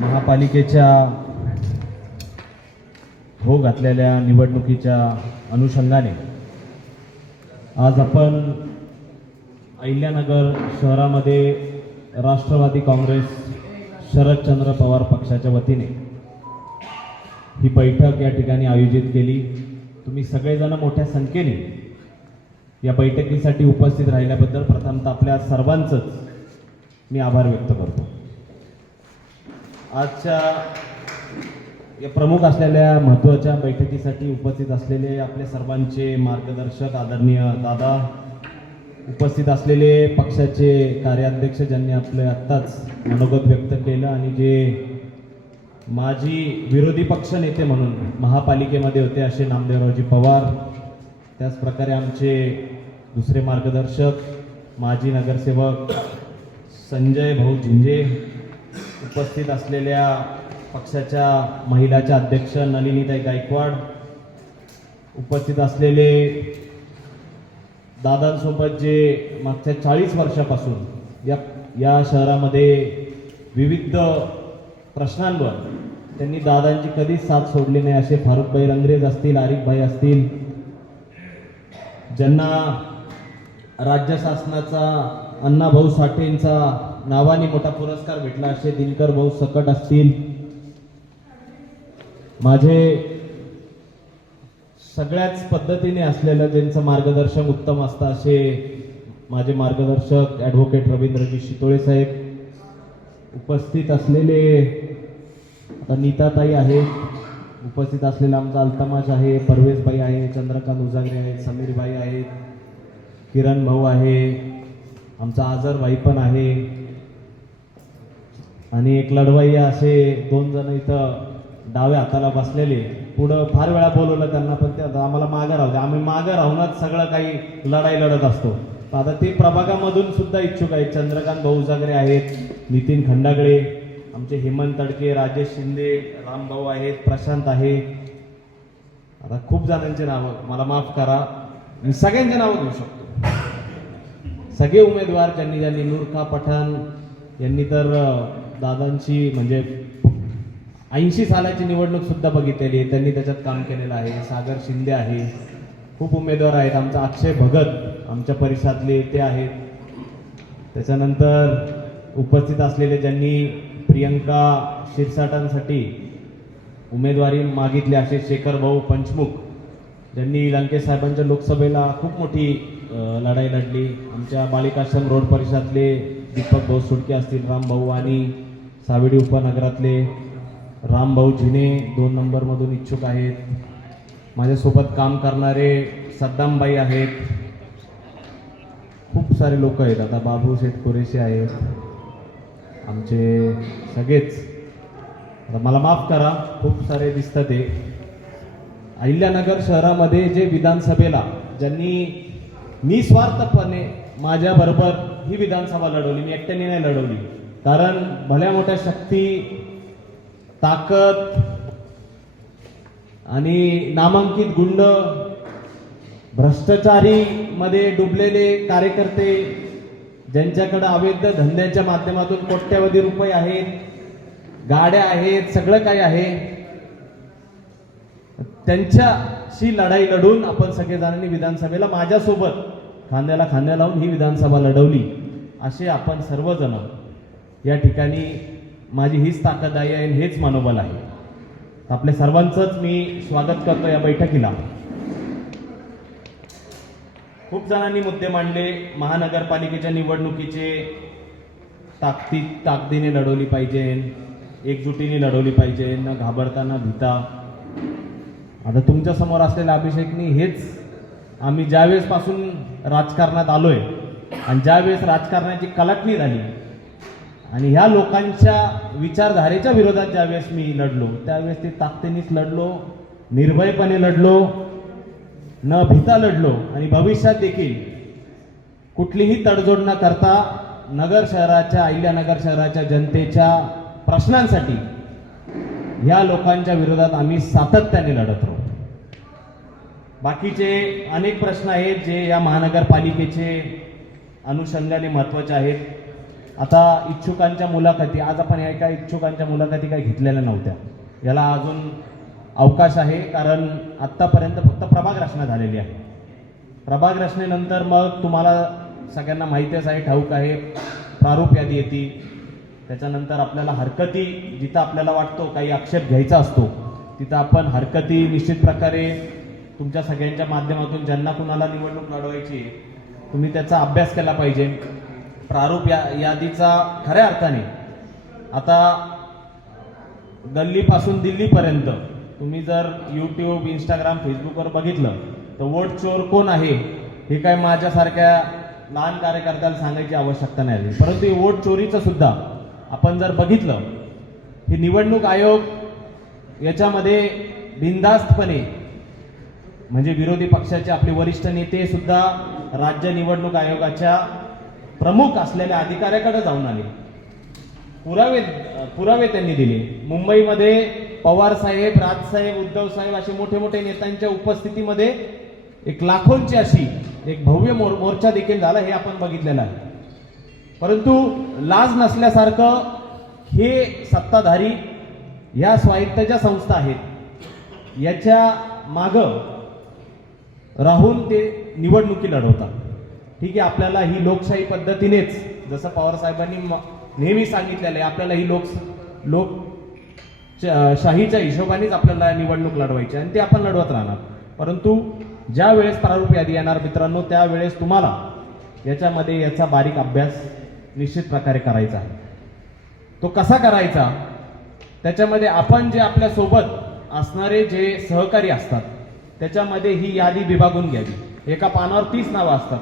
महापालिकेच्या हो घातलेल्या निवडणुकीच्या अनुषंगाने आज आपण अहिल्यानगर शहरामध्ये राष्ट्रवादी काँग्रेस शरदचंद्र पवार पक्षाच्या वतीने ही बैठक या ठिकाणी आयोजित केली. तुम्ही सगळेजण मोठ्या संख्येने या बैठकीसाठी उपस्थित राहिल्याबद्दल प्रथमतः आपल्या सर्वांचंच मी आभार व्यक्त करतो. आजच्या या प्रमुख असलेल्या महत्त्वाच्या बैठकीसाठी उपस्थित असलेले आपले सर्वांचे मार्गदर्शक आदरणीय दादा उपस्थित असलेले पक्षाचे कार्याध्यक्ष ज्यांनी आपले आत्ताच मनोगत व्यक्त केलं आणि जे माजी विरोधी पक्ष नेते म्हणून महापालिकेमध्ये होते असे नामदेवरावजी पवार त्याचप्रकारे आमचे दुसरे मार्गदर्शक माजी नगरसेवक संजय भाऊ झिंजे उपस्थित असलेल्या पक्षाच्या महिलाच्या अध्यक्ष नलिनीताई गायकवाड उपस्थित असलेले दादांसोबत जे मागच्या चाळीस वर्षापासून या या शहरामध्ये विविध प्रश्नांवर त्यांनी दादांची कधीच साथ सोडली नाही. असे फारुखभाई रंगरेज असतील आरिफभाई असतील ज्यांना राज्य शासनाचा अण्णाभाऊ साठेंचा नावाने मोठा पुरस्कार भेटला असे दिनकर भाऊ सकट असतील. माझे सगळ्याच पद्धतीने असलेलं ज्यांचं मार्गदर्शन उत्तम असतं असे माझे मार्गदर्शक ॲडव्होकेट रवींद्रजी शितोळे साहेब उपस्थित असलेले आता नीताताई आहेत उपस्थित असलेला आमचा अल्तमाश आहे परवेशबाई आहे चंद्रकांत उजागरे आहेत समीरबाई आहेत किरण भाऊ आहे आमचा आजरभाई पण आहे. आणि एक लढवाई असे दोन जण इथं डाव्या हाताला बसलेले. पुढं फार वेळा बोलवलं त्यांना पण ते आता आम्हाला मागं राहू दे. आम्ही मागं राहूनच सगळं काही लढाई लढत असतो. आता ते प्रभागामधून सुद्धा इच्छुक आहेत. चंद्रकांत भाऊ जागरे आहेत नितीन खंडागळे आमचे हेमंत तडके राजेश शिंदे रामभाऊ आहेत प्रशांत आहे. आता खूप जणांचे नावं मला माफ करा. मी सगळ्यांचे नावं घेऊ शकतो. सगळे उमेदवार ज्यांनी ज्यांनी नूरखा पठाण यांनी तर दादांची म्हणजे ऐंशी सालाची निवडणूक सुद्धा बघितलेली आहे. त्यांनी त्याच्यात काम केलेलं आहे. सागर शिंदे आहे. खूप उमेदवार आहेत. आमचा अक्षय भगत आमच्या परिसरातले ते आहेत. त्याच्यानंतर उपस्थित असलेले ज्यांनी प्रियंका शिरसाटांसाठी उमेदवारी मागितली असे शेखर भाऊ पंचमुख ज्यांनी लंकेश साहेबांच्या लोकसभेला खूप मोठी लढाई लढली. आमच्या बालिकाश्रम रोड परिसरातले दीपक भाऊ सुडके असतील रामभाऊ आणि सावेडी उपनगरातले रामभाऊ झिने दोन नंबरमधून इच्छुक आहेत. माझ्यासोबत काम करणारे सद्दामबाई आहेत. खूप सारे लोक आहेत. आता बाबू शेठ कुरेशी आहेत. आमचे सगळेच. आता मला माफ करा खूप सारे दिसतं ते अहिल्यानगर शहरामध्ये जे विधानसभेला ज्यांनी निस्वार्थपणे माझ्याबरोबर ही विधानसभा लढवली मी एकट्याने नाही लढवली. कारण भल्या मोठ्या शक्ती ताकद आणि नामांकित गुंड भ्रष्टाचारी मध्ये डुबलेले कार्यकर्ते ज्यांच्याकडे अवैध धंद्याच्या माध्यमातून कोट्यवधी रुपये आहेत गाड्या आहेत सगळं काही आहे त्यांच्याशी लढाई लढून आपण सगळेजणांनी विधानसभेला माझ्यासोबत खांद्याला खांद्या लावून ही विधानसभा लढवली. असे आपण सर्वजण या ठिकाणी माझी हीच ताकद आहे आणि हेच मनोबल आहे. आपल्या सर्वांचंच मी स्वागत करतो या बैठकीला. खूप जणांनी मुद्दे मांडले. महानगरपालिकेच्या निवडणुकीचे ताकदी ताकदीने लढवली पाहिजे. एकजुटीने लढवली पाहिजे. न घाबरता न भीता. आता तुमच्यासमोर असलेल्या अभिषेकनी हेच आम्ही ज्यावेळेसपासून राजकारणात राजकारणात आलोय आणि ज्यावेळेस राजकारणाची कलाटणी झाली आणि ह्या लोकांच्या विचारधारेच्या विरोधात ज्यावेळेस मी लढलो त्यावेळेस ते ताकदीनेच लढलो निर्भयपणे लढलो न भीता लढलो आणि भविष्यात देखील कुठलीही तडजोड न करता नगर शहराच्या अहिल्यानगर शहराच्या जनतेच्या प्रश्नांसाठी ह्या लोकांच्या विरोधात आम्ही सातत्याने लढत राहू. बाकीचे अनेक प्रश्न आहेत जे या महानगरपालिकेचे अनुषंगाने महत्त्वाचे आहेत. आता इच्छुकांच्या मुलाखती आज आपण या एका इच्छुकांच्या मुलाखती काही घेतलेल्या नव्हत्या. याला अजून अवकाश आहे कारण आत्तापर्यंत फक्त प्रभाग रचना झालेली आहे. प्रभाग रचनेनंतर मग तुम्हाला सगळ्यांना माहितीच आहे ठाऊक आहे प्रारूप यादी येते. त्याच्यानंतर आपल्याला हरकती जिथं आपल्याला वाटतो काही आक्षेप घ्यायचा असतो तिथं आपण हरकती निश्चित प्रकारे तुमच्या सगळ्यांच्या माध्यमातून ज्यांना कुणाला निवडणूक लढवायची आहे, तुम्ही त्याचा अभ्यास केला पाहिजे. प्रारूप या यादीचा खऱ्या अर्थाने आता गल्लीपासून दिल्लीपर्यंत तुम्ही जर यूट्यूब इंस्टाग्राम फेसबुकवर बघितलं तर वोट चोर कोण आहे हे काय माझ्यासारख्या लहान कार्यकर्त्याला सांगायची आवश्यकता नाही. आली परंतु हे वोट चोरीचं सुद्धा आपण जर बघितलं हे निवडणूक आयोग याच्यामध्ये बिनधास्तपणे म्हणजे विरोधी पक्षाचे आपले वरिष्ठ नेते सुद्धा राज्य निवडणूक आयोगाच्या प्रमुख असलेल्या अधिकाऱ्याकडे जाऊन आले. पुरावे पुरावे त्यांनी दिले. मुंबईमध्ये पवार साहेब राजसाहेब उद्धव साहेब असे मोठे मोठे नेत्यांच्या उपस्थितीमध्ये एक लाखोंची अशी एक भव्य मोर मोर्चा देखील झाला हे आपण बघितलेलं आहे. परंतु लाज नसल्यासारखं हे सत्ताधारी या स्वायत्त ज्या संस्था आहेत. याच्या माग राहून ते निवडणुकी लढवतात. ठीक आहे आपल्याला ही लोकशाही पद्धतीनेच जसं पवारसाहेबांनी नेहमी सांगितलेलं आहे आपल्याला ही लोक लोक शाहीच्या हिशोबानेच आपल्याला निवडणूक लढवायची आणि ते आपण लढवत राहणार. परंतु ज्या वेळेस प्रारूप यादी येणार मित्रांनो त्यावेळेस तुम्हाला याच्यामध्ये याचा बारीक अभ्यास निश्चित प्रकारे करायचा आहे. तो कसा करायचा? त्याच्यामध्ये आपण जे आपल्यासोबत असणारे जे सहकारी असतात त्याच्यामध्ये ही यादी विभागून घ्यावी. एका पानावर तीस नावं असतात.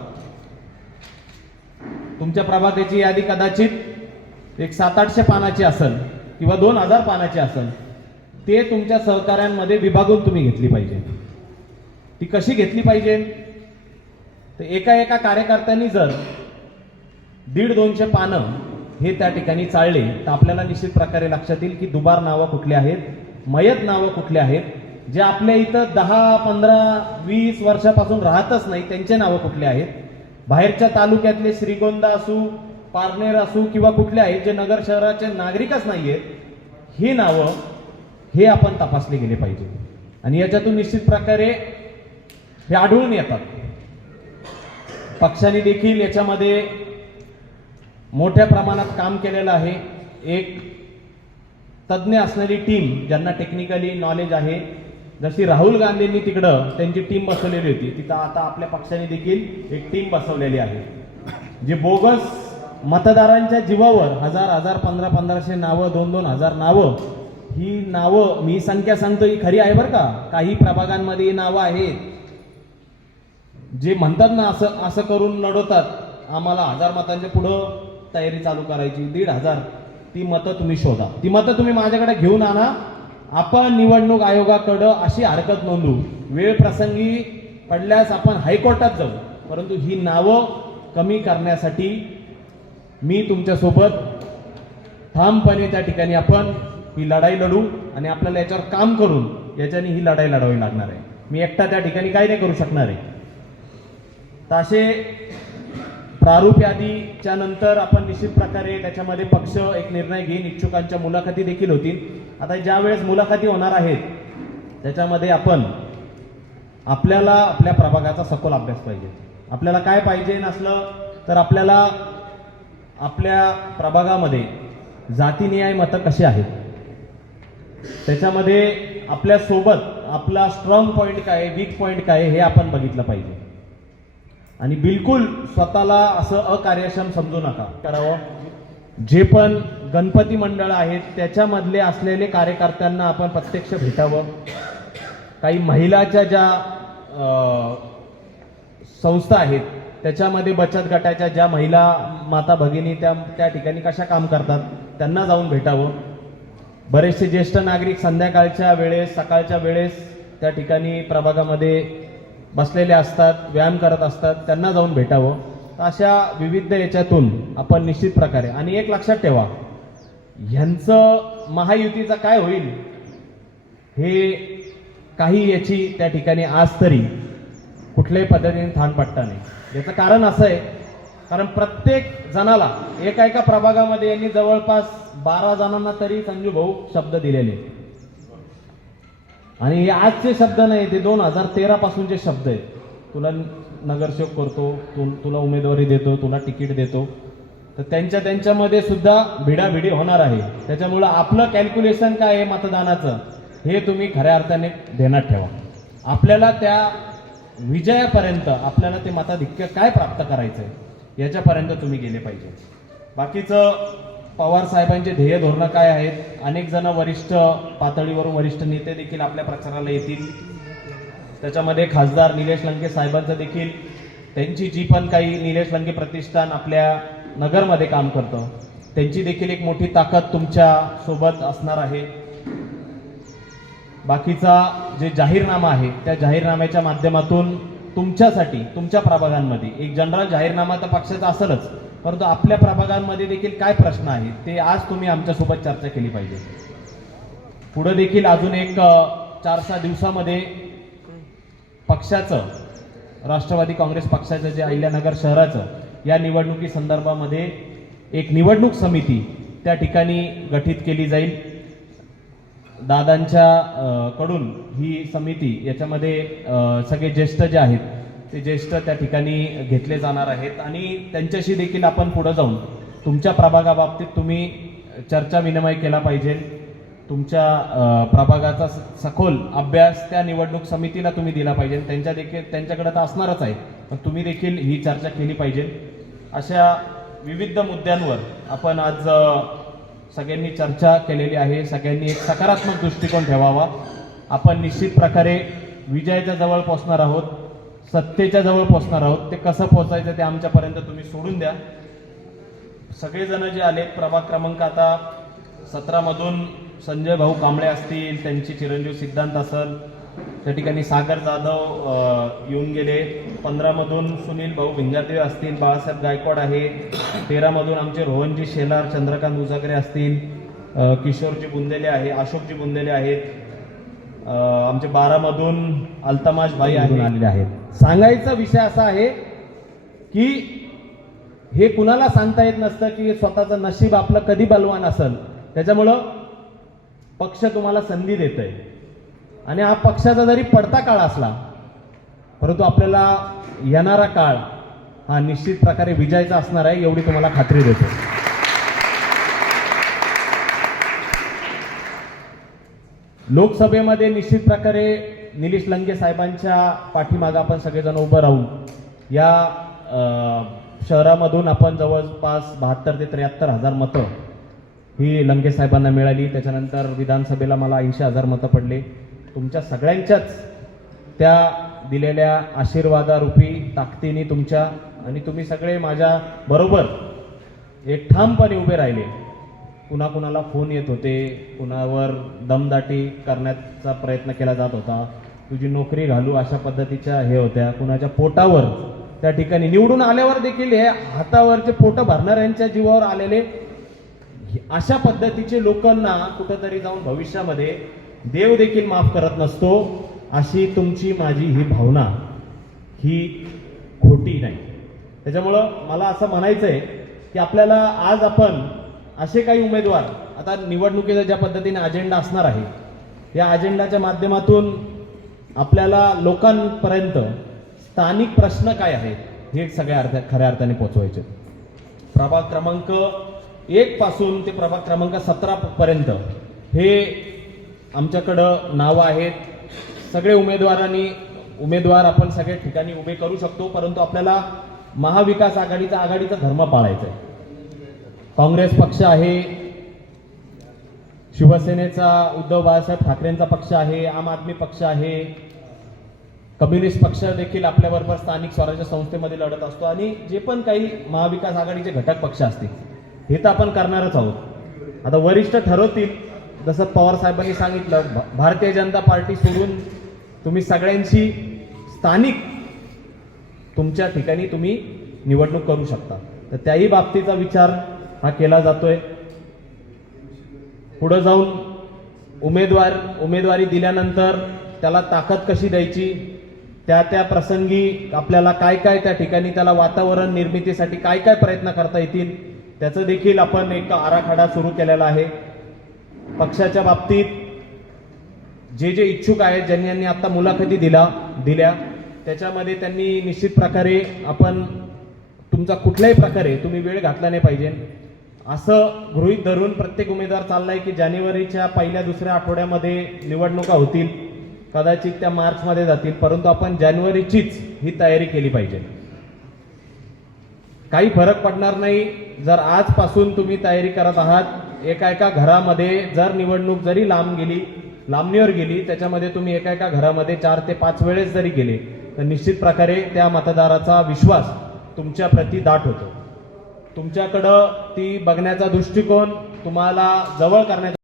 तुमच्या प्रभागाची यादी कदाचित एक सात आठशे पानाची असेल किंवा दोन हजार पानाची असेल ते तुमच्या सहकाऱ्यांमध्ये विभागून तुम्ही घेतली पाहिजे. ती कशी घेतली पाहिजे? तर एका एका कार्यकर्त्यांनी जर दीड दोनशे पानं हे त्या ठिकाणी चाळले तर आपल्याला निश्चित प्रकारे लक्षात येईल की दुबार नावं कुठली आहेत मयत नावं कुठली आहेत जे आपल्या इथं दहा पंधरा वीस वर्षापासून राहतच नाही त्यांचे नावं कुठले आहेत? बाहेरच्या तालुक्यातले श्रीगोंदा असू पारनेर असू किंवा कुठले आहेत जे नगर शहराचे नागरिकच नाही आहेत ही नावं हे आपण तपासले गेले पाहिजे. आणि याच्यातून निश्चित प्रकारे हे आढळून येतात. पक्षाने देखील याच्यामध्ये मोठ्या प्रमाणात काम केलेलं आहे. एक तज्ज्ञ असणारी टीम ज्यांना टेक्निकली नॉलेज आहे जशी राहुल गांधींनी तिकडं त्यांची टीम बसवलेली होती तिथं आता आपल्या पक्षाने देखील एक टीम बसवलेली आहे. जे बोगस मतदारांच्या जीवावर हजार हजार पंधरा पंधराशे नावं दोन दोन हजार नावं ही नावं मी संख्या सांगतो ही खरी आहे बरं का? काही प्रभागांमध्ये ही नावं आहेत. जे म्हणतात ना असं असं करून लढवतात आम्हाला हजार मतांच्या पुढं तयारी चालू करायची दीड हजार ती मतं तुम्ही शोधा. ती मतं तुम्ही माझ्याकडे घेऊन आणा आपण निवडणूक आयोगाकडं अशी हरकत नोंदवू. वेळ प्रसंगी पडल्यास आपण हायकोर्टात जाऊ. परंतु ही नावं कमी करण्यासाठी मी तुमच्यासोबत ठामपणे त्या ठिकाणी आपण ही लढाई लढू आणि आपल्याला याच्यावर काम करून याच्याने ही लढाई लढावी लागणार आहे. मी एकटा त्या ठिकाणी काही नाही करू शकणार आहे. तर असे प्रारूप यादीच्या नंतर आपण निश्चित प्रकारे त्याच्यामध्ये पक्ष एक निर्णय घेईन. इच्छुकांच्या मुलाखती देखील होतील. आता ज्या वेळेस मुलाखती होणार आहेत त्याच्यामध्ये आपण आपल्याला आपल्या प्रभागाचा सखोल अभ्यास पाहिजे. आपल्याला काय पाहिजे नसलं तर आपल्याला आपल्या प्रभागामध्ये जातीनिहाय मतं कशी आहेत? त्याच्यामध्ये आपल्यासोबत आपला स्ट्रॉंग पॉईंट काय वीक पॉईंट काय हे आपण बघितलं पाहिजे. आणि बिलकुल स्वतःला असं अकार्यक्षम समजू नका. करावं. जे पण गणपती मंडळ आहेत त्याच्यामधले असलेले कार्यकर्त्यांना आपण प्रत्यक्ष भेटावं. काही महिलाच्या ज्या संस्था आहेत त्याच्यामध्ये बचत गटाच्या ज्या महिला माता भगिनी त्या त्या ठिकाणी कशा काम करतात त्यांना जाऊन भेटावं. बरेचसे ज्येष्ठ नागरिक संध्याकाळच्या वेळेस सकाळच्या वेळेस त्या ठिकाणी प्रभागामध्ये बसलेले असतात व्यायाम करत असतात त्यांना जाऊन भेटावं. अशा विविध याच्यातून आपण निश्चित प्रकारे आणि एक लक्षात ठेवा ह्यांचं महायुतीचं काय होईल हे काही याची त्या ठिकाणी आज तरी कुठल्याही पद्धतीने थान पडता नाही. याचं कारण असं आहे कारण प्रत्येक जणाला एका एका प्रभागामध्ये यांनी जवळपास बारा जणांना तरी संजू भाऊ शब्द दिलेले आणि हे आजचे शब्द नाही ते दोन हजार तेरा पासूनचे शब्द आहेत. तुला नगरसेवक करतो तु तुला उमेदवारी देतो तुला तिकीट देतो. तर त्यांच्या त्यांच्यामध्ये सुद्धा भिडाभिडी होणार आहे. त्याच्यामुळं आपलं कॅल्क्युलेशन काय आहे मतदानाचं? हे तुम्ही खऱ्या अर्थाने देण्यात ठेवा. आपल्याला त्या विजयापर्यंत आपल्याला ते मताधिक्य काय प्राप्त करायचं आहे याच्यापर्यंत तुम्ही गेले पाहिजे. बाकीचं पवार साहेबांचे ध्येय धोरणं काय आहेत? अनेक जण वरिष्ठ पातळीवरून वरिष्ठ नेते देखील आपल्या प्रचाराला येतील. त्याच्यामध्ये खासदार निलेश लंके साहेबांचं देखील. त्यांची जी पण काही निलेश लंके प्रतिष्ठान आपल्या नगरमध्ये काम करतं. त्यांची देखील एक मोठी ताकद तुमच्यासोबत असणार आहे. बाकीचा जे जाहीरनामा आहे त्या जाहीरनाम्याच्या माध्यमातून तुमच्यासाठी तुमच्या प्रभागांमध्ये एक जनरल जाहीरनामा तर पक्षाचा असेलच परंतु आपल्या प्रभागांमध्ये देखील काय प्रश्न आहेत ते आज तुम्ही आमच्यासोबत चर्चा केली पाहिजे. पुढे देखील अजून एक चार सहा दिवसामध्ये पक्षाचं राष्ट्रवादी काँग्रेस पक्षाचं जे अहिल्यानगर शहराचं या निवडणुकी संदर्भामध्ये एक निवडणूक समिती त्या ठिकाणी गठीत केली जाईल. दादांच्या कडून ही समिती याच्यामध्ये सगळे ज्येष्ठ जे आहेत ते ज्येष्ठ त्या ठिकाणी घेतले जाणार आहेत आणि त्यांच्याशी देखील आपण पुढं जाऊन तुमच्या प्रभागाबाबतीत तुम्ही चर्चा विनिमय केला पाहिजे. तुमच्या प्रभागाचा स- सखोल अभ्यास त्या निवडणूक समितीला तुम्ही दिला पाहिजे. त्यांच्या देखील त्यांच्याकडे तर असणारच आहे. पण तुम्ही देखील ही चर्चा केली पाहिजे. अशा विविध मुद्द्यांवर आपण आज सगळ्यांनी चर्चा केलेली आहे. सगळ्यांनी एक सकारात्मक दृष्टिकोन ठेवावा. आपण निश्चित प्रकारे विजयाच्या जवळ पोचणार आहोत. सत्तेच्या जवळ पोचणार आहोत. ते कसं पोचायचं ते आमच्यापर्यंत तुम्ही सोडून द्या. सगळेजण जे आले प्रभाग क्रमांक आता सतरामधून संजय भाऊ कांबळे असतील त्यांची चिरंजीव सिद्धांत असेल त्या ठिकाणी सागर जाधव येऊन गेले. पंधरामधून सुनील भाऊ भिंगादेव असतील बाळासाहेब गायकवाड आहे. तेरामधून आमचे रोहनजी शेलार चंद्रकांत उजागरे असतील. किशोरजी बुंदेले आहे अशोकजी बुंदेले आहेत. आमचे बारामधून अल्तमाश भाई आलेले आहेत. सांगायचा विषय असा आहे की हे कुणाला सांगता येत नसतं की स्वतःचं नशीब आपलं कधी बलवान असेल. त्याच्यामुळं पक्ष तुम्हाला संधी देत आहे आणि हा पक्षाचा जरी पडता काळ असला परंतु आपल्याला येणारा काळ हा निश्चित प्रकारे विजयाचा असणार आहे एवढी तुम्हाला खात्री देतो. लोकसभेमध्ये निश्चित प्रकारे निलेश लंगे साहेबांच्या पाठीमागं आपण सगळेजण उभं राहून या शहरामधून आपण जवळपास बहात्तर ते त्र्याहत्तर हजार मतं ही लंगे साहेबांना मिळाली. त्याच्यानंतर विधानसभेला मला ऐंशी हजार मतं पडले. तुमच्या सगळ्यांच्याच त्या दिलेल्या आशीर्वादारूपी ताकदीने तुमच्या आणि तुम्ही सगळे माझ्या बरोबर एक ठामपणे उभे राहिले. कुणा कुणाला फोन येत होते कुणावर दमदाटी करण्याचा प्रयत्न केला जात होता. तुझी नोकरी घालू अशा पद्धतीच्या हे होत्या. कुणाच्या पोटावर त्या ठिकाणी निवडून आल्यावर देखील हे हातावरचे पोटं भरणाऱ्यांच्या जीवावर आलेले अशा पद्धतीचे लोकांना कुठंतरी जाऊन भविष्यामध्ये देव देखील माफ करत नसतो अशी तुमची माझी ही भावना ही खोटी नाही. त्याच्यामुळं मला असं म्हणायचं आहे की आपल्याला आज आपण असे काही उमेदवार आता निवडणुकीचा ज्या पद्धतीने अजेंडा असणार आहे या अजेंडाच्या माध्यमातून आपल्याला लोकांपर्यंत स्थानिक प्रश्न काय आहेत हे सगळ्या अर्थ खऱ्या अर्थाने पोचवायचे. प्रभाग क्रमांक एक पासून ते प्रभाग क्रमांक सतरा पर्यंत हे आमच्याकडं नावं आहेत. सगळे उमेदवारांनी उमेदवार आपण सगळ्या ठिकाणी उभे करू शकतो परंतु आपल्याला महाविकास आघाडीचा आघाडीचा धर्म पाळायचा आहे. काँग्रेस पक्ष आहे शिवसेनेचा उद्धव बाळासाहेब ठाकरेंचा पक्ष आहे आम आदमी पक्ष आहे कम्युनिस्ट पक्ष देखील आपल्याबरोबर स्थानिक स्वराज्य संस्थेमध्ये लढत असतो आणि जे पण काही महाविकास आघाडीचे घटक पक्ष असतील हे तर आपण करणारच आहोत. आता वरिष्ठ ठरवतील जसं पवार साहेबांनी सांगितलं भारतीय जनता पार्टी सोडून तुम्ही सगळ्यांशी स्थानिक तुमच्या ठिकाणी तुम्ही निवडणूक करू शकता. तर त्याही बाबतीचा विचार हा केला जातोय. पुढं जाऊन उमेदवार उमेदवारी दिल्यानंतर त्याला ताकद कशी द्यायची? त्या त्या प्रसंगी आपल्याला काय काय त्या ठिकाणी त्याला वातावरण निर्मितीसाठी काय काय प्रयत्न करता येतील? त्याचं देखील आपण एक आराखडा सुरू केलेला आहे. पक्षाच्या बाबतीत जे जे इच्छुक आहेत ज्यांनी यांनी आता मुलाखती दिला दिल्या त्याच्यामध्ये त्यांनी निश्चित प्रकारे आपण तुमचा कुठल्याही प्रकारे तुम्ही वेळ घातला नाही पाहिजे. असं गृहीत धरून प्रत्येक उमेदवार चाललाय की जानेवारीच्या पहिल्या दुसऱ्या आठवड्यामध्ये निवडणुका होतील कदाचित त्या मार्चमध्ये जातील परंतु आपण जानेवारीचीच ही तयारी केली पाहिजे. काही फरक पडणार नाही. जर आजपासून तुम्ही तयारी करत आहात एका एका घरामध्ये जर निवडणूक जरी लांब गेली लांबणीवर गेली त्याच्यामध्ये तुम्ही एका एका घरामध्ये चार ते पाच वेळेस जरी गेले तर निश्चित प्रकारे त्या मतदाराचा विश्वास तुमच्या प्रती दाट होतो. तुमच्याकडं ती बघण्याचा दृष्टिकोन तुम्हाला जवळ करण्याचा